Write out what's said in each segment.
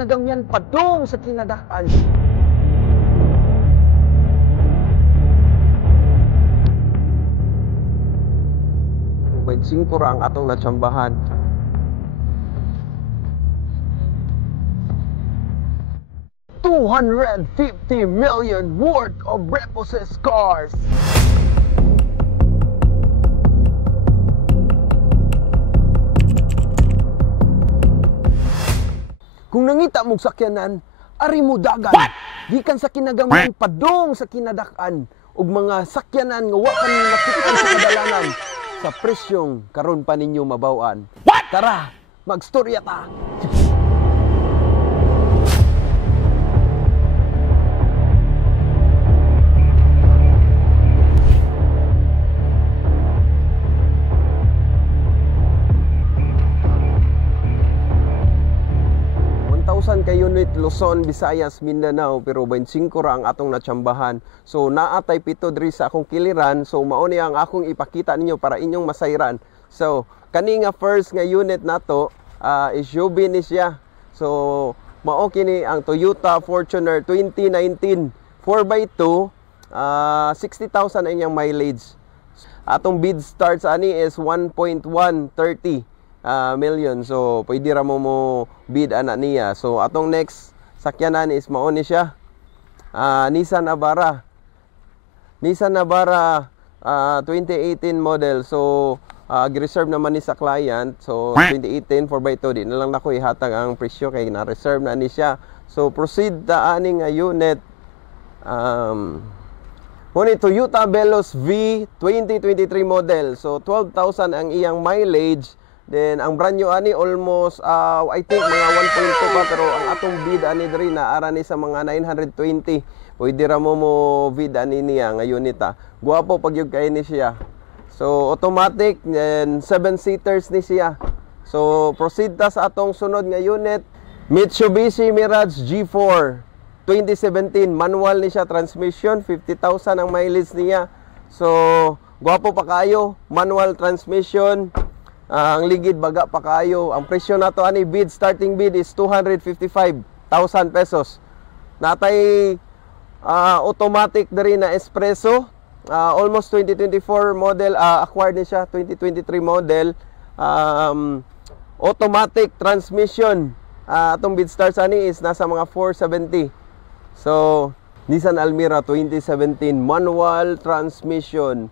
Tagang yan padong sa kinadaan. 25 ra ang atong natsambahan. $250 million worth of repossessed cars. Kung nangita mong sakyanan, ari mo dagan. Gikan sa kinagaman padong sa kinadakan ug mga sakyanan nga wa kan nakita sa kadalanan sa presyong karon pa ninyo mabaw-an. Tara, magstorya ta. Ka unit Luzon, Visayas, Mindanao, pero 25 ra ang atong natsambahan. So naatay pito diri sa akong kiliran, so mao ni ang akong ipakita ninyo para inyong masayran. So kani nga first nga unit nato is SUV ni siya. So mao kini ang Toyota Fortuner 2019 4x2, 60,000 ang iyang mileage. Atong bid starts ani is 1.130 million. So pwede ra mo bid ana niya. So atong next sakyanan is mao ni siya, Nissan Navara 2018 model. So gi-reserve naman ni sa client. So 2018 4x2 di na lang nako ihatag ang presyo kay na-reserve na ni siya. So proceed ta ani nga unit. Muni Toyota Veloz V 2023 model. So 12,000 ang iyang mileage. Then ang brand new ani almost I think mga 1.2 pa, pero ang atong bid ani diri na ara ni sa mga 920. Pwede ra mo bid ani niya nga unit ta. Guwapo pag yug kay ni siya. So automatic, then 7-seaters ni siya. So proceed ta sa atong sunod nga unit, Mitsubishi Mirage G4 2017 manual ni siya, transmission, 50,000 ang mileage niya. So guwapo pa kayo, manual transmission. Ang ligid baga pa kayo. Ang presyo nato ani bid, starting bid is 255,000 pesos. Natay automatic diri na espresso, almost 2024 model, acquired ni siya 2023 model. Automatic transmission. Atong bid starts ani is nasa mga 470. So Nissan Almera 2017 manual transmission,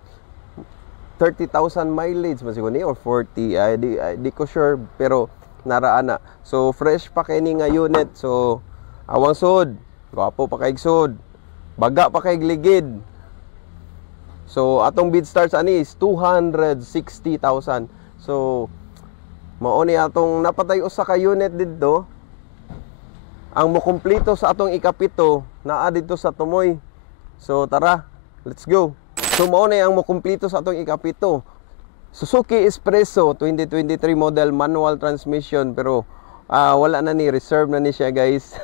30,000 mileage masiguro ni or 40, di ko sure, pero naraan na. So fresh pa kay ni nga unit. So awang sud, gwapo pa kay sud, baga pa kay ligid. So atong bid starts ani is 260,000. So mao ni atong napatay usa ka unit didto. Ang mo kumpleto sa atong ikapito naa didto sa Tumoy. So tara, let's go. So mao na ang makumpleto sa atong ikapito. Suzuki Espresso 2023 model manual transmission, pero wala na ni, reserve na ni siya guys.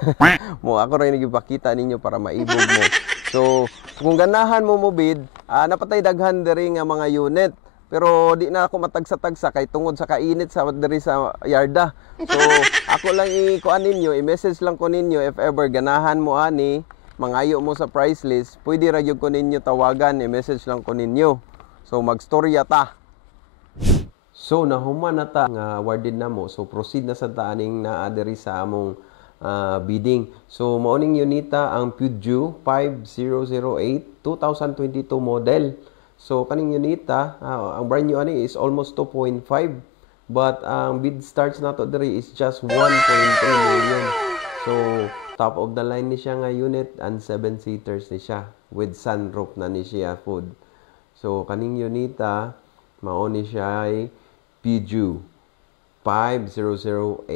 Mo ako rin nagipakita ninyo para maibog mo. So kung ganahan mo bid, napatay daghan diri nga mga unit. Pero di na ako matagsa-tagsa kay tungod sa kainit sa diri sa yarda. So ako lang i-kuan ninyo, i-message lang ko ninyo if ever ganahan mo ani, mangayo mo sa price list, pwede ra gyud ko ninyo tawagan, i-message lang ko ninyo. So magstorya ta. So nahuman na ta nga awarded na mo. So proceed na sa taaning naa diri sa among bidding. So maoning unita ang Peugeot 5008 2022 model. So kaning unita, ang brand new ani is almost 2.5, but ang bid starts nato diri is just 1.3 million. So top of the line ni siya nga unit, and 7-seaters ni siya with sunroof na ni siya food. So kaning unita mao ni siya ay Peugeot 5008.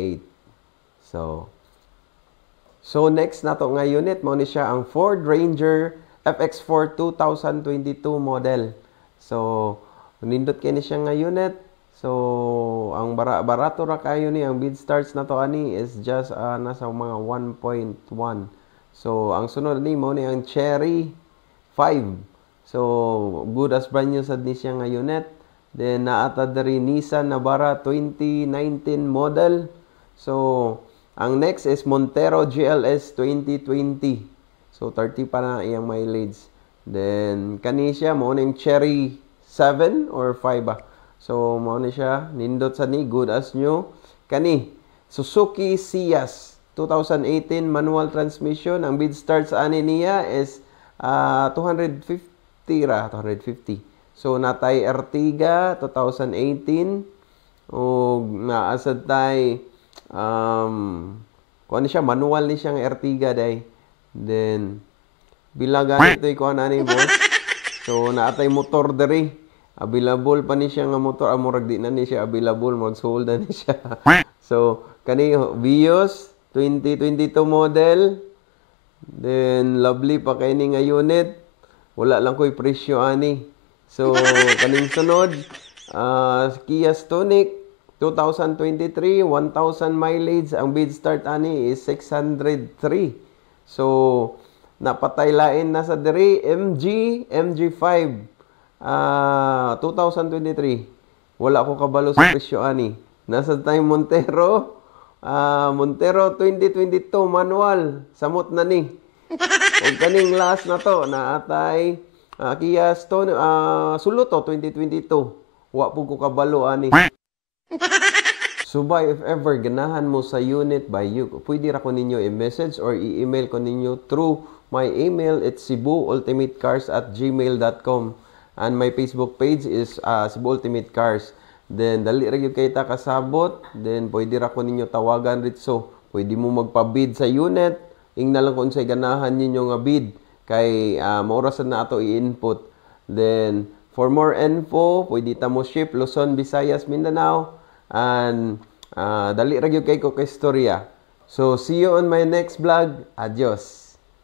So next nato nga unit mao ni siya ang Ford Ranger FX4 2022 model. So nindot kay ni siya nga unit. So ang barato ra kayo ni, ang bid starts na to ani is just nasa mga 1.1. So ang sunod ni mo ni ang Cherry 5. So good as brand new sad ni siya nga unit. Then naata diri Nissan Navara 2019 model. So Ang next is Montero GLS 2020. So 30 pa na iyang mileage. Then kani siya mo ning Cherry 7 or 5 ba. So mo ni siya nindot sa ni good as new. Kani Suzuki Ciaz 2018 manual transmission. Ang bid start sa ani niya is 250 ra, 250. So natay Ertiga 2018 o naasad tay kuan siya manual ni siyang Ertiga day. Then bilagan ito kuan ani boss. So naatay motor diri. Available pa ni siya nga motor, amurag di na ni siya available, mag-sold na ni siya. So kani Vios 2022 model. Then lovely pa kay ni nga unit. Wala lang ko'y presyo ani. So kaning sunod Kia Stonic 2023, 1,000 mileage. Ang bid start ani is 603. So, napatay lain na sa diri. MG5 2023. Wala ko kabalo sa presyo ani. Nasa time Montero. Montero 2022 manual. Samot na ni. O kaning last na to. Naatay Kia Stone, Suluto 2022. Wa po ko kabalo ani. Subay, if ever ganahan mo sa unit by you, pwede ra ko ninyo i-message or i-email ko ninyo through my email. It's cebuultimatecars@gmail.com and my Facebook page is Cebu Ultimate Cars. Then dali ra gyud kay ta kasabot. Then pwede ra ko ninyo tawagan ritso. Pwede mo magpa-bid sa unit. Ingna lang kung say ganahan ninyo nga bid kay maurasan na ato i-input. Then for more info, pwede ta mo ship Luzon, Visayas, Mindanao. And dali ra gyud kay ko kay istorya. So see you on my next vlog. Adios.